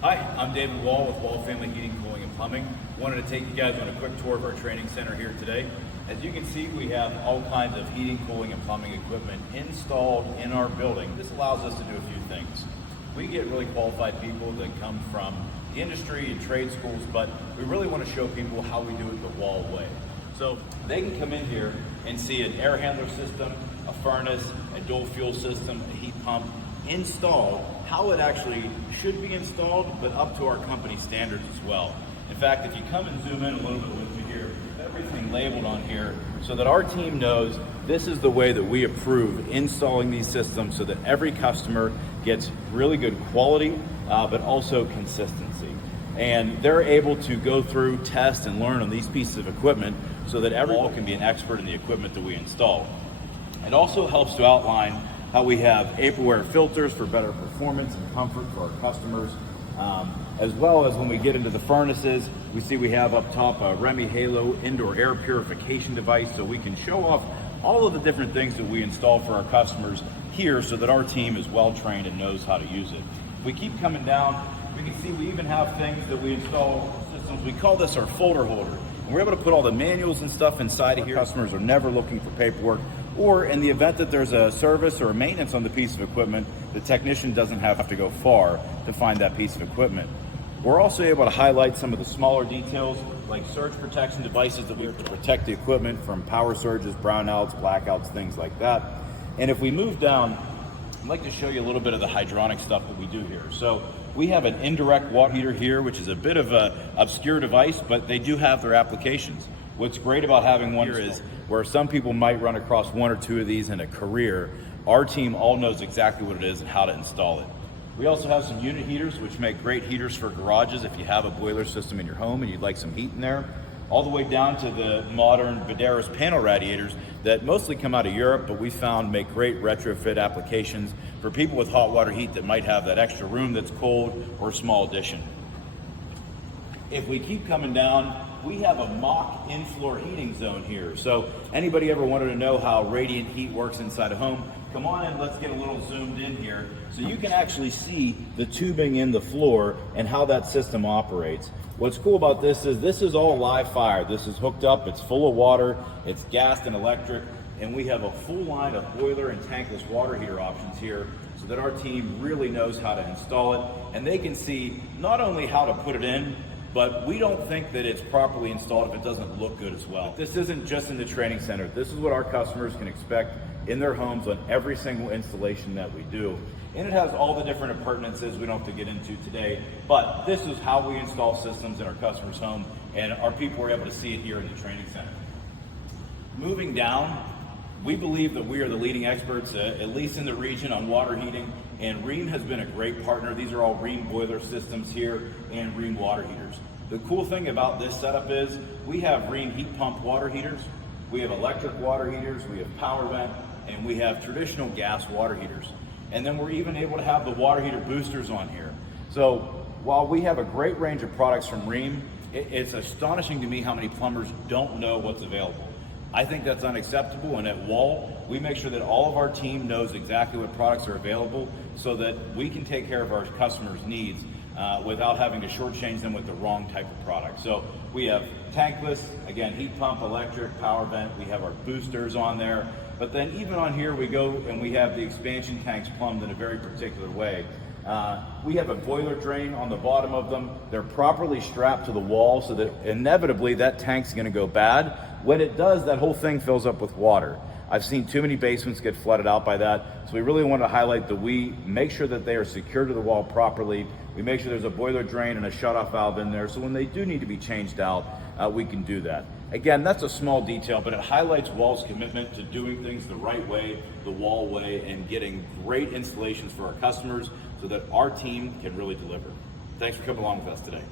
Hi, I'm David Wahl with Wahl Family Heating, Cooling, and Plumbing. Wanted to take you guys on a quick tour of our training center here today. As you can see, we have all kinds of heating, cooling, and plumbing equipment installed in our building. This allows us to do a few things. We get really qualified people that come from the industry and trade schools, but we really want to show people how we do it the Wahl way. So they can come in here and see an air handler system, a furnace, a dual fuel system, a heat pump, installed, how it actually should be installed, but up to our company standards as well. In fact, if you come and zoom in a little bit with me here, everything labeled on here so that our team knows this is the way that we approve installing these systems so that every customer gets really good quality, but also consistency. And they're able to go through, test, and learn on these pieces of equipment so that everyone can be an expert in the equipment that we install. It also helps to outline how we have Appleware filters for better performance and comfort for our customers, as well as when we get into the furnaces, we see we have up top a Remy Halo indoor air purification device, so we can show off all of the different things that we install for our customers here so that our team is well trained and knows how to use it. If we keep coming down, we can see we even have things that we install systems. We call this our folder holder. And we're able to put all the manuals and stuff inside of here. Customers are never looking for paperwork, or in the event that there's a service or a maintenance on the piece of equipment, the technician doesn't have to go far to find that piece of equipment. We're also able to highlight some of the smaller details like surge protection devices that we have to protect the equipment from power surges, brownouts, blackouts, things like that. And if we move down, I'd like to show you a little bit of the hydronic stuff that we do here. So we have an indirect water heater here, which is a bit of an obscure device, but they do have their applications. What's great about having one here is where some people might run across one or two of these in a career, our team all knows exactly what it is and how to install it. We also have some unit heaters, which make great heaters for garages if you have a boiler system in your home and you'd like some heat in there, all the way down to the modern Vidaris panel radiators that mostly come out of Europe, but we found make great retrofit applications for people with hot water heat that might have that extra room that's cold or a small addition. If we keep coming down, we have a mock in-floor heating zone here. So anybody ever wanted to know how radiant heat works inside a home, come on in, let's get a little zoomed in here so you can actually see the tubing in the floor and how that system operates. What's cool about this is all live fire. This is hooked up, it's full of water, it's gassed and electric, and we have a full line of boiler and tankless water heater options here so that our team really knows how to install it, and they can see not only how to put it in, but we don't think that it's properly installed if it doesn't look good as well. But this isn't just in the training center. This is what our customers can expect in their homes on every single installation that we do. And it has all the different appurtenances we don't have to get into today, but this is how we install systems in our customer's home, and our people were able to see it here in the training center. Moving down, we believe that we are the leading experts, at least in the region, on water heating, and Rheem has been a great partner. These are all Rheem boiler systems here and Rheem water heaters. The cool thing about this setup is we have Rheem heat pump water heaters, we have electric water heaters, we have power vent, and we have traditional gas water heaters. And then we're even able to have the water heater boosters on here. So while we have a great range of products from Rheem, it's astonishing to me how many plumbers don't know what's available. I think that's unacceptable, and at Wahl, we make sure that all of our team knows exactly what products are available so that we can take care of our customers' needs without having to shortchange them with the wrong type of product. So we have tankless, again, heat pump, electric, power vent, we have our boosters on there, but then even on here we go and we have the expansion tanks plumbed in a very particular way. We have a boiler drain on the bottom of them. They're properly strapped to the wall so that inevitably that tank's gonna go bad. When it does, that whole thing fills up with water. I've seen too many basements get flooded out by that, so we really want to highlight that we make sure that they are secured to the wall properly. We make sure there's a boiler drain and a shutoff valve in there, so when they do need to be changed out, we can do that. Again, that's a small detail, but it highlights Wahl's commitment to doing things the right way, the Wahl way, and getting great installations for our customers so that our team can really deliver. Thanks for coming along with us today.